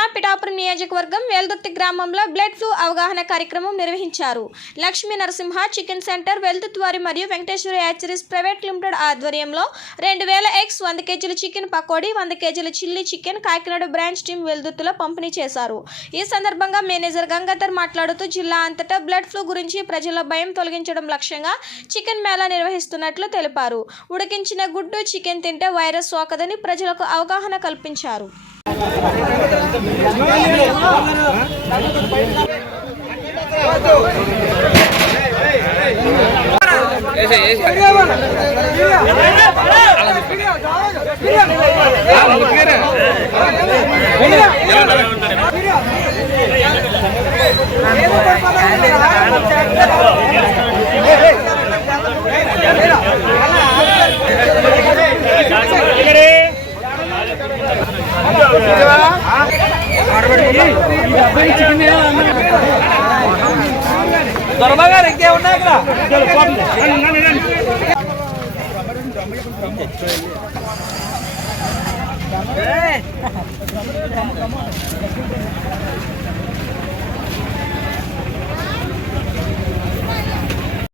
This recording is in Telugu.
జిల్లా పిఠాపురం నియోజకవర్గం వెల్దుర్తి గ్రామంలో బ్లడ్ ఫ్లూ అవగాహన కార్యక్రమం నిర్వహించారు. లక్ష్మీ నరసింహ చికెన్ సెంటర్, వెల్దుర్తి వారి మరియు వెంకటేశ్వర హ్యాచరీస్ ప్రైవేట్ లిమిటెడ్ ఆధ్వర్యంలో 2000 ఎగ్స్, 100 కేజీల చికెన్ పకోడీ, 100 కేజీల chilli chicken Kakinada branch team వెల్దుర్తిలో పంపిణీ చేశారు. ఈ సందర్భంగా మేనేజర్ గంగాధర్ మాట్లాడుతూ జిల్లా అంతటా బ్లడ్ ఫ్లూ గురించి ప్రజల భయం తొలగించడం లక్ష్యంగా చికెన్ మేళా నిర్వహిస్తున్నట్లు తెలిపారు. ఉడికించిన గుడ్డు చికెన్ తింటే వైరస్ సోకదని ప్రజలకు అవగాహన కల్పించారు.